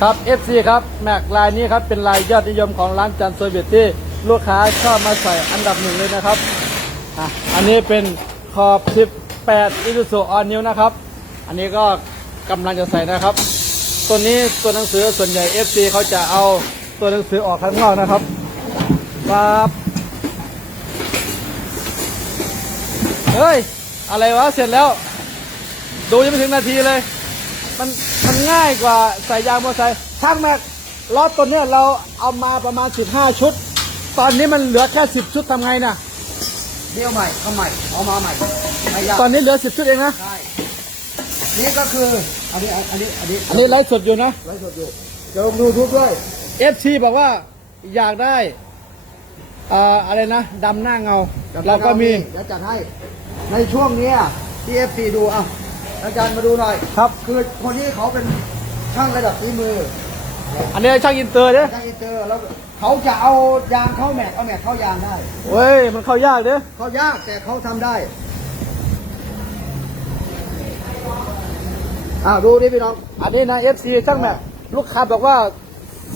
ครับ FC ครับแม็กลายนี้ครับเป็นลายยอดนิยมของร้านจันทร์โซเวียตที่ลูกค้าชอบมาใส่อันดับหนึ่งเลยนะครับอะอันนี้เป็นขอบ 18อิซูซุออนนิวนะครับ อันนี้ก็กำลังจะใส่นะครับ ตัวนี้ตัวหนังสือส่วนใหญ่ FC เขาจะเอาตัวหนังสือออกข้างนอกนะครับปั๊บเฮ้ย อะไรวะ เสร็จแล้ว ดูยังไม่ถึงนาทีเลย มันมันง่ายกว่าใส่ยางมอเตอร์ไซค์ช่างแม็กล้อตัวเนี้ยเราเอามาประมาณ 15 ชุด ตอนนี้มันเหลือแค่ 10 ชุดทำไงนะเดี่ยวใหม่เอาใหม่เอามาใหม่ไม่ยากตอนนี้เหลือ 10 ชุดเองนะใช่นี่ก็คืออันนี้อันนี้อันนี้อันนี้ไลฟ์สดอยู่นะ ไลฟ์สดอยู่จะลงยูทูบด้วย FC บอกว่าอยากได้อ่าอะไรนะดำหน้าเงา เราก็มี เดี๋ยวจัดให้ ในช่วงเนี้ยที่เอฟซีดูอะ อาจารย์มาดูหน่อย ครับ คือคนที่เขาเป็นช่างระดับฝีมืออันนี้ช่างอินเตอร์เนี่ยช่างอินเตอร์แล้วเขาจะเอายางเข้าแม็กเอาแม็กเข้ายางได้เว้ยมันเข้ายากเด้อเขายากแต่เขาทำได้อ้าวดูดิพี่น้อง อันนี้นะ FC ช่างแม็กลูกค้าบอกว่า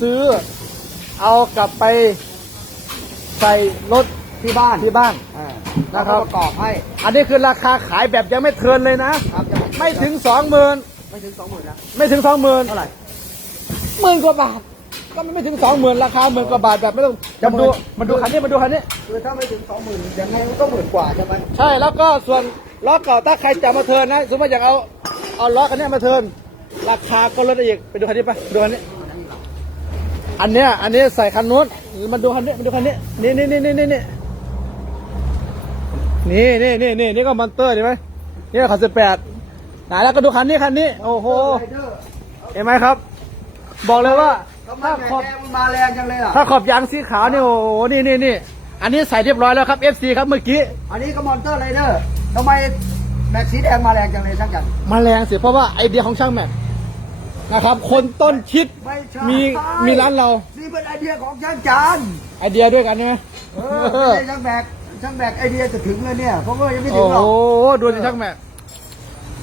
ซื้อเอากลับไปใส่รถที่บ้านที่บ้านอ่านะครับแล้วก็ประกอบให้ อันนี้คือราคาขายแบบยังไม่เทิร์นเลยนะครับจะ ไม่ถึงสองหมื่นไม่ถึงสองหมื่นนะไม่ถึงสองหมื่นเท่าไหร่หมื่นกว่าบาท ก็ไม่ถึงสองหมื่นราคาหมื่นกว่าบาทแบบไม่ต้องจะมาหมื่ดูนมาดูคันนี้มาดูคันนี้คือถ้าไม่ถึงสองหมื่นยังไงมันก็หมื่นกว่าใช่ไหมใช่แล้วก็ส่วนล้อเก่าถ้าใครจะมาเทิร์นนะสมมติว่าอยากเอาเอาล้อคันนี้มาเทิร์นราคาก็ลดได้อีกไปดูคันนี้ไปดูคันนี้ อันเนี้ยอันนี้ใส่คันนู้นมาดูคันนี้มาดูคันนี้นี่นี่นี่นี่นี่นี่นี่นี่นี่นี่นี่ก็มอนเตอร์เห็นไหมนี่ก็ขันสิบแปด ไหนแล้วก็ดูคันนี้คันนี้ โอ้โหไรเดอร์เห็นไหมครับ บอกเลยว่าทำไมถ้าแหม่ขอบแกมันมาแรงจังเลยอะถ้าขอบยางสีขาวนี่โอ้โห นี่นี่นี่ อันนี้ใส่เรียบร้อยแล้วครับ FC ครับเมื่อกี้ อันนี้ก็มอนเตอร์ไรเดอร์ทำไมแม็กสีแดงมาแรงจังเลยช่างกันมาแรงเสียเพราะว่าไอเดียของช่างแม็กนะครับ คนต้นคิดไม่ใช่มีมีร้านเรา นี่เป็นไอเดียของช่างจานไอเดียด้วยกันใช่ไหมเออไม่ใช่ช่างแบกช่างแบกไอเดียจะถึงเลยเนี่ยเพราะว่ายังไม่ถึโอ้งหรโหอกดูสิช่างแม็ก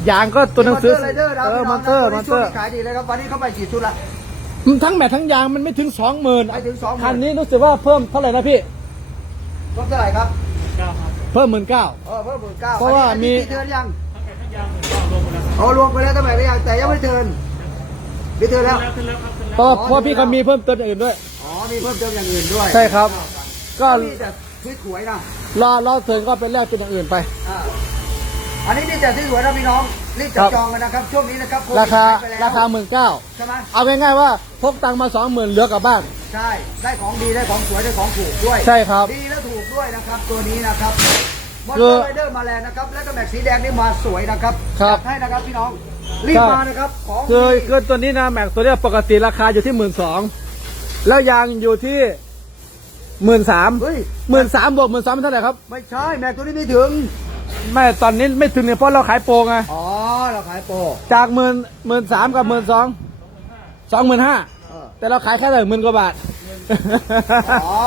ยางก็ตัวหนังสือไรเดอร์นะเออพี่มน้องเตอร์มนะอนช่เตวองร์นี้ขายดีเลยครับวันนี้เข้าไปกี่ชุดละทั้งแม็กทั้งยางมันไม่ถึงสองหมื่นไม่ถึง20,000คันนี้รู้สึกว่าเพิ่มเท่าไหร่นะพี่รถเท่าไหร่ครับเพิ่มหมื่นเก้าเออเพิ่มหมื่นเก้าเพราะว่ามีเทิร์นยังอ๋อรวมไปแล้วตั้งแต่หรือยังแต่ยังไม่เทิร์นไม่เทิร์นแล้วเพราะเพราะพี่เขามีเพิ่มเติมอย่างอื่นด้วยอ๋อมีเพิ่มเติมอย่างอื่นด้วยใช่ครับ ก็ก็มีแต่ซื้อหวยนะรอรอเทิร์นก็เป็นแลกเป็นอย่างอื่นไป อ่าอันนี้มีแต่ซื้อหวยนะพี่น้องรีบจัครับบจองกันนะครับช่วงนี้นะครับโวิดราคาหยไปแล้วราคาหมื่นเก้าใช่ไหมเอาง่ายๆว่าพกตังค์มาสองหมื่นเหลือกลับบ้าน ใช่ได้ของดีได้ของสวยได้ของถูกด้วยใช่ครับ ดีและถูกด้วยนะครับตัวนี้นะครับมอเตคืออร์ไรเดอร์มาแรงนะครับแล้วก็แม็กสีแดงนี่มาสวยนะครับครับ จัดให้นะครับพี่น้องรีบมานะครับของคือดีคือตัวนี้นะแม็กตัวเนี้ยปกติราคาอยู่ที่หมื่นสองแล้วยางอยู่ที่หมื่นสามเฮ้ยหมื่นสามบวกหมื่นสามเท่าไหร่ครับ ไม่ใช่แม็กตัวนี้ไม่ถึง ไม่ตอนนี้ไม่ถึงเนี่ยเพราะเราขายโปรไงอ๋อ เราขายโปรจากหมื่นหมื่นสามกับหมื่นสองสองหมื่นห้าเออแต่เราขายแค่หมื่นกว่าบาทอ๋อ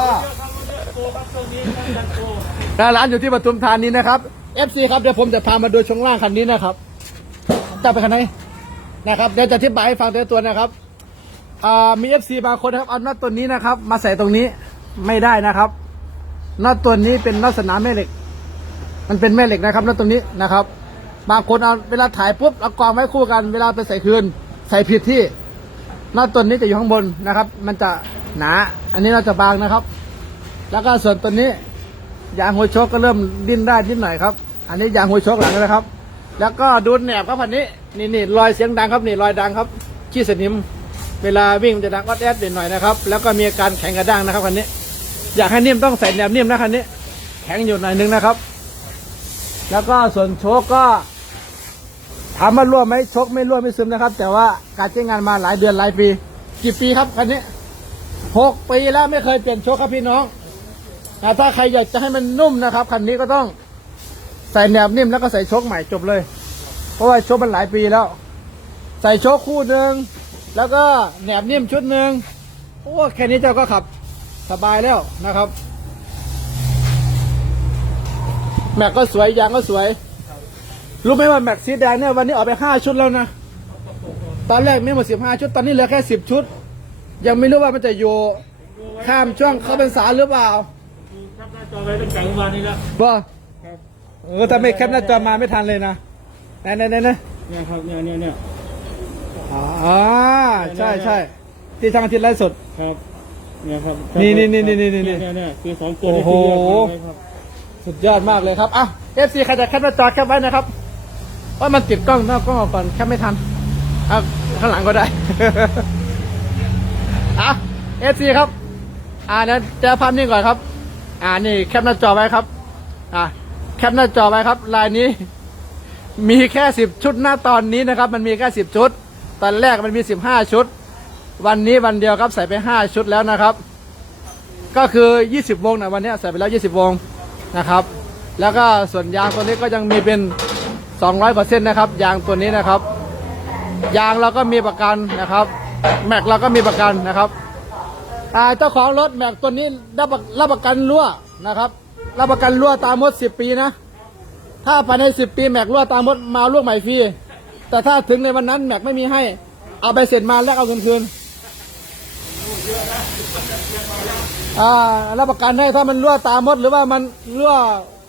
ร้านอยู่ที่ปทุมธานีนะครับ FC ครับเดี๋ยวผมจะพามาดูช่วงล่างคันนี้นะครับจะไปคันไหนนะครับเดี๋ยวจะอธิบายให้ฟังตัวตัวนะครับอ่ามี FC บางคนนะครับเอาน็อตตัวนี้นะครับ มาใส่ตรงนี้ไม่ได้นะครับน็อตตัวนี้เป็นน็อตสนามแม่เหล็ก มันเป็นแม่เหล็กนะครับน็อตตรงนี้นะครับบางคนเอาเวลาถ่ายปุ๊บเอากองไว้คู่กันเวลาไปใส่คืน ใส่ผิดที่น็อตตัวนี้จะอยู่ข้างบนนะครับ มันจะหนา อันนี้เราจะบางนะครับ แล้วก็ส่วนตัวนี้ยางหัวชกก็เริ่มดิ้นได้นิดหน่อยครับ อันนี้ยางหัวชกหลังนะครับ แล้วก็ดูแหนบครับพันนี้นี่นี่รอยเสียงดังครับนี่รอยดังครับขี้สนิม เวลาวิ่งมันจะดังออดแอดเด่นหน่อยนะครับ แล้วก็มีอาการแข็งกระด้างนะครับคันนี้ อยากให้นิ่มต้องใส่แหนบนิ่มนะคันนี้ แข็งอยู่หน่อยนึงนะครับ แล้วก็ส่วนโชกก็ถามว่ารั่วไหมโชกไม่รั่วไม่ซึมนะครับ แต่ว่าการใช้งานมาหลายเดือนหลายปี กี่ปีครับคันนี้หกปีแล้วไม่เคยเปลี่ยนโชกครับพี่น้องแต่ถ้าใครอยากจะให้มันนุ่มนะครับคันนี้ก็ต้องใส่แหนบนิ่มแล้วก็ใส่โชคใหม่จบเลย เพราะว่าโชคมันหลายปีแล้ว ใส่โชคคู่หนึ่งแล้วก็แหนบนิ่มชุดหนึ่งโอ้แค่นี้เจ้าก็ขับสบายแล้วนะครับ แม็กก็สวยยางก็สวย รู้ไหมว่าแม็กสีแดงเนี่ยวันนี้ออกไปห้าชุดแล้วนะตอนแรกมีหมดสิบห้าชุดตอนนี้เหลือแค่สิบชุด ยังไม่รู้ว่ามันจะอยู่ข้ามช่วงเข้าเป็นสารหรือเปล่าดูครับหน้าจอไว้ตั้งแต่เมื่อวานนี้แล้วบ่ครับเออแต่ไม่แคปหน้าจอมาไม่ทันเลยนะไหนไหนไหนไหนเนี่ยครับเนี่ยเนี่ยเนี่ยอ๋อใช่ใช่ที่ทางอาทิตย์ไลฟ์สดครับเนี่ยครับนี่นี่นี่นี่นี่นี่เนี่ยเนี่ยคือสองตัวโอ้ที่โห สุดยอดมากเลยครับอะเอฟซีใครจะแคปหน้าจอแคปไว้นะครับว่ามันติดกล้องนอกกล้องออกก่อนแคปไม่ทันอะข้างหลังก็ได้อะเอฟซีครับ อ่าเดี๋ยวเจอภาพนิ่งก่อนครับ อ่านี่แคปหน้าจอไว้ครับ อะแคปหน้าจอไว้ครับลายนี้ มีแค่สิบชุดหน้าตอนนี้นะครับ มันมีแค่สิบชุด ตอนแรกมันมีสิบห้าชุด วันนี้วันเดียวครับใส่ไปห้าชุดแล้วนะครับ ก็คือ20วงนะวันนี้ใส่ไปแล้ว20วง นะครับ แล้วก็ส่วนยางตัวนี้ก็ยังมีเป็น 200%นะครับ ยางตัวนี้นะครับ ยางเราก็มีประกันนะครับ แม็กเราก็มีประกันนะครับอ่าเจ้าของรถแม็กตัวนี้รับประรับประกันรั่วนะครับ รับประกันรั่วตามมด 10 ปีนะ ถ้าภายใน 10 ปีแม็กรั่วตามมดมารั่วใหม่ฟรีแต่ถ้าถึงในวันนั้นแม็กไม่มีให้ เอาไปเสร็จมาแล้วเอาเงินคืน อ่ารับประกันให้ถ้ามันรั่วตามมดหรือว่ามันรั่ว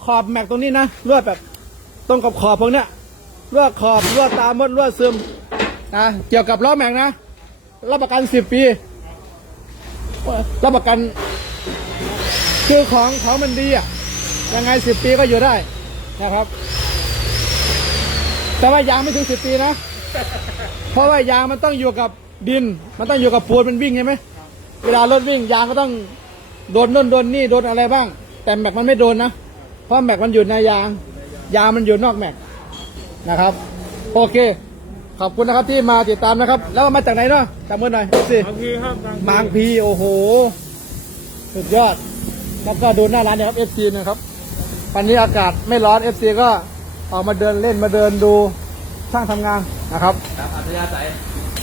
ขอบแม็กตรงนี้นะรั่วแบบตรงกับขอบพวกเนี้ยรั่วขอบรั่วตามมดรั่วซึมนะเกี่ยวกับล้อแม็กนะรับประกันสิบปีรับประกัน คือของเของมันดีอะยังไงสิบปีก็อยู่ได้นะครับ แต่ว่ายางไม่ถึงสิบปีนะ เพราะว่ายางมันต้องอยู่กับดิน มันต้องอยู่กับปูนมันวิ่งใช่ไหมเวลารถวิ่งยางก็ต้อง โดนโน่นโดนนี่โดนอะไรบ้าง แต่แม็กมันไม่โดนนะ เพราะแม็กมันอยู่ในยาง ยางมันอยู่นอกแม็กนะครับ โอเค ขอบคุณนะครับที่มาติดตามนะครับ แล้วมาจากไหนเนาะจำมือหน่อยสิบางทีครับบางทีบางพีโอ้โห สุดยอด แล้วก็ดูหน้าร้านเนี่ยครับ FC นะครับ วันนี้อากาศไม่ร้อน FC ก็ออกมาเดินเล่นมาเดินดูช่างทำงานนะครับตามอัธยาศัย